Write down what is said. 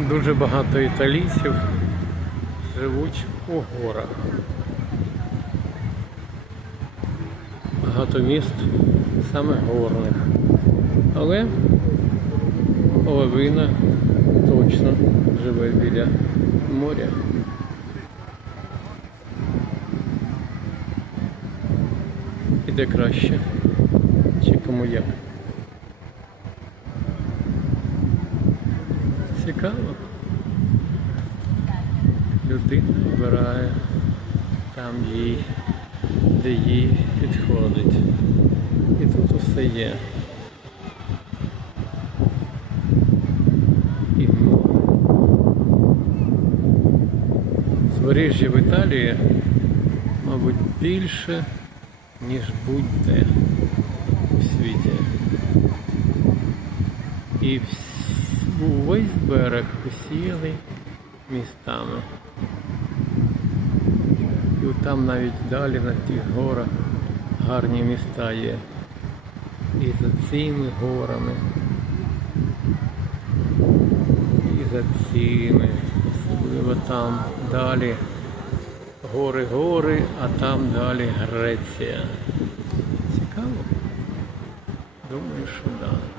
Дуже багато італійців живуть у горах. Багато міст саме горних. Але половина точно живе біля моря. І де краще, чи кому як. Цікаво. Людина обирає там їй, де їй підходить. І тут усе є. І. Збережжя в Італії, мабуть, більше, ніж будь-де у світі. І вс- увесь берег усіяний містами. І там навіть далі на тих горах гарні міста є. І за цими горами. І за цими. Особливо там далі гори, гори, а там далі Греція. Цікаво? Думаю, що так. Да.